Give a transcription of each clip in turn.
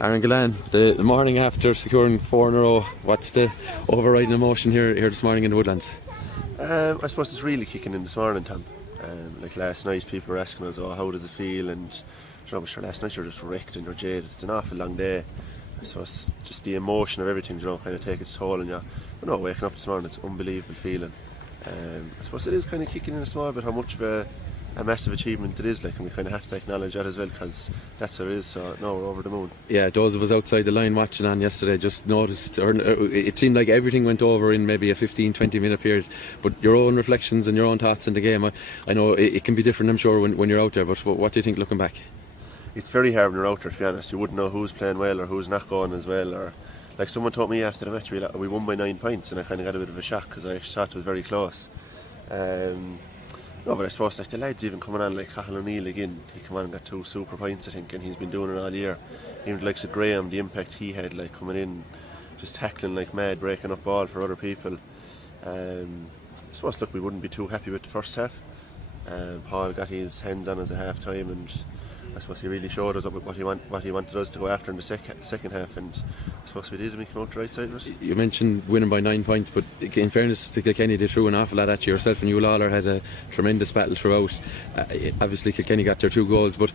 Aaron Gillane, the morning after securing 4 in a row, what's the overriding emotion here this morning in the Woodlands? I suppose it's really kicking in this morning, Tom. Like last night, people were asking us, "Oh, how does it feel?" And sure, last night you're just wrecked and you're jaded. It's an awful long day. I suppose just the emotion of everything, kind of take its toll on you. But no, waking up this morning, it's an unbelievable feeling. I suppose it is kind of kicking in a small bit how much of a massive achievement it is, and we kind of have to acknowledge that as well, because that's what it is. So no, we're over the moon. Yeah, those of us outside the line watching on yesterday just noticed, or it seemed like everything went over in maybe a 15-20 minute period, but your own reflections and your own thoughts in the game, I know it can be different, I'm sure, when you're out there, but what do you think looking back? It's very hard when you're out there, to be honest. You wouldn't know who's playing well or who's not going as well, or like someone told me after the match we won by 9 points, and I kind of got a bit of a shock because I actually thought it was very close. No, but I suppose like the lads even coming on, like Cathal O'Neill again, he came on and got 2 super points, I think, and he's been doing it all year. Even the likes of Graham, the impact he had, like coming in, just tackling like mad, breaking up ball for other people. I suppose, look, we wouldn't be too happy with the first half. Paul got his hands on us at half time, and I suppose he really showed us what he wanted us to go after in the second half, and I suppose we did, and we came out the right side of it. You mentioned winning by 9 points, but in fairness to Kilkenny, they threw an awful lot at you. Yourself and Hugh Lawler had a tremendous battle throughout. Obviously Kilkenny got their 2 goals, but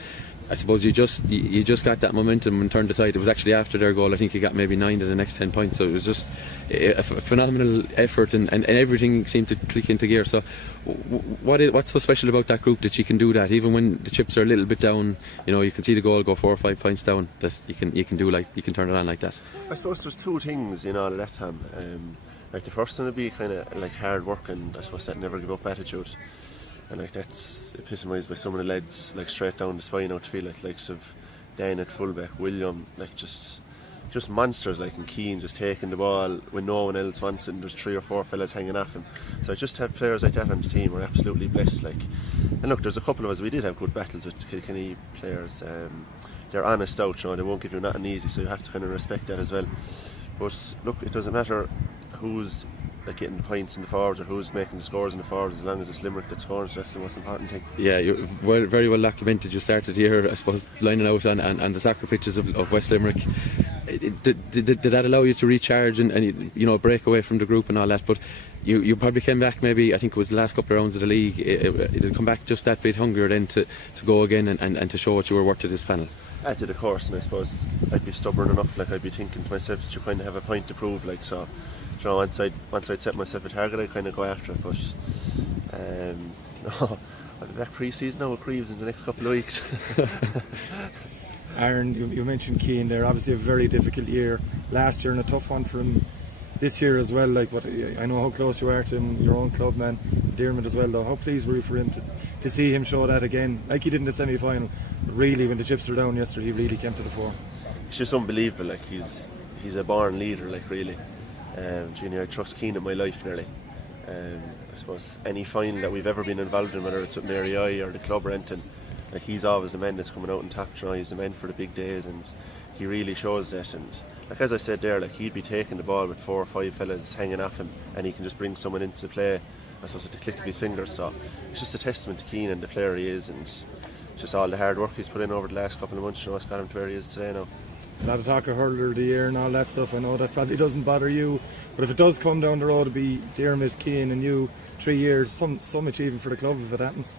I suppose you just got that momentum and turned the tide. It was actually after their goal, I think you got maybe 9 of the next 10 points, so it was just a phenomenal effort, and everything seemed to click into gear. So what's so special about that group that you can do that even when the chips are a little bit down? You can see the goal go 4 or 5 points down, that you can do, like, you can turn it on like that. I suppose there's 2 things in all of that, Tom. Like the first one would be kind of like hard work, and I suppose that never give up attitude. And like that's epitomised by some of the lads, like straight down the spine out the field, like likes of Dan at fullback, William, like just monsters, like, and Keane just taking the ball when no one else wants it, and there's 3 or 4 fellas hanging off him. So just to have players like that on the team, we're absolutely blessed. Like, and look, there's a couple of us, we did have good battles with the Kilkenny players. They're honest out, they won't give you nothing easy, so you have to kind of respect that as well. But look, it doesn't matter who's like getting the points in the forwards or who's making the scores in the forwards, as long as it's Limerick that's scoring, so that's the most important thing. Yeah, you're very well documented. You started here, I suppose, lining out on the soccer pitches of West Limerick. Did that allow you to recharge and break away from the group and all that? But you probably came back, maybe, I think it was the last couple of rounds of the league, it'd come back just that bit hungrier then to go again and to show what you were worth to this panel. I did, of course, and I suppose I'd be stubborn enough, like I'd be thinking to myself that you kind of have a point to prove, like, so once I'd set myself a target, I'd kind of go after it. But no, I'll be back pre-season now with Creeves in the next couple of weeks. Aaron, you mentioned Keane there, obviously a very difficult year last year and a tough one for him this year as well. Like, I know how close you are to him, your own club man, Dermot as well, though. How pleased were you for him to see him show that again, like he did in the semi-final? But really, when the chips were down yesterday, he really came to the fore. It's just unbelievable. Like, he's a born leader, like, really. I trust Keane in my life nearly. I suppose any final that we've ever been involved in, whether it's with Mary I or the club or anything, like, he's always the man that's coming out and top. He's the man for the big days, and he really shows that. And like, as I said there, like, he'd be taking the ball with 4 or 5 fellas hanging off him, and he can just bring someone into play, I suppose, with the click of his fingers. So it's just a testament to Keane and the player he is, and just all the hard work he's put in over the last couple of months. It's got him to where he is today now. A lot of talk of Hurler of the year and all that stuff. I know that probably doesn't bother you, but if it does come down the road to be Dermot, Keane and you, 3 years, some achievement for the club if it happens.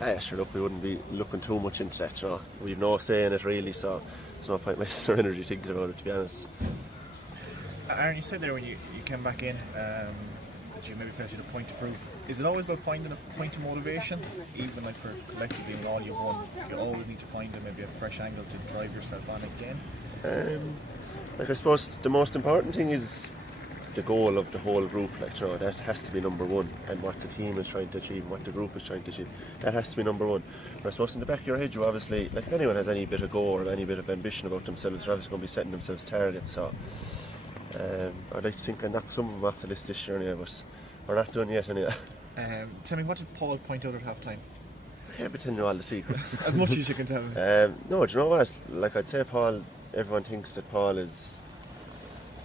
Yeah, sure, look, we wouldn't be looking too much into that, We've no say in it really, so there's no point wasting our energy thinking about it, to be honest. Aaron, you said there when you came back in that you maybe felt you had a point to prove. Is it always about finding a point of motivation? Even like for collectively in all you've won, you always need to find maybe a fresh angle to drive yourself on again? Like, I suppose the most important thing is the goal of the whole group, like, that has to be number one, and what the team is trying to achieve, what the group is trying to achieve, that has to be number one. But I suppose in the back of your head, you obviously, like, if anyone has any bit of goal or any bit of ambition about themselves, they're obviously going to be setting themselves targets. So I'd like to think I knocked some of them off the list this year anyway, but we're not done yet anyway. Tell me, what did Paul point out at half time? I can't be telling you all the secrets. As much as you can tell me. No, do you know what? Like, I'd say Paul, everyone thinks that Paul is,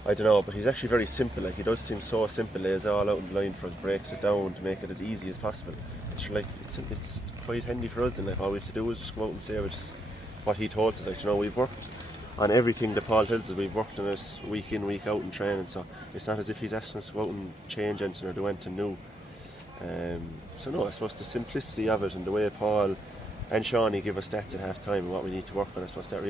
I don't know, but he's actually very simple. Like, he does things so simple, lays all out in the line for us, breaks it down to make it as easy as possible. It's quite handy for us, and like, all we have to do is just go out and say what he told us. Like, we've worked on everything that Paul tells us. We've worked on it week in, week out in training, so it's not as if he's asking us to go out and change anything or do anything new. So no, I suppose the simplicity of it and the way Paul and Seanie give us stats at half time and what we need to work on, I suppose that really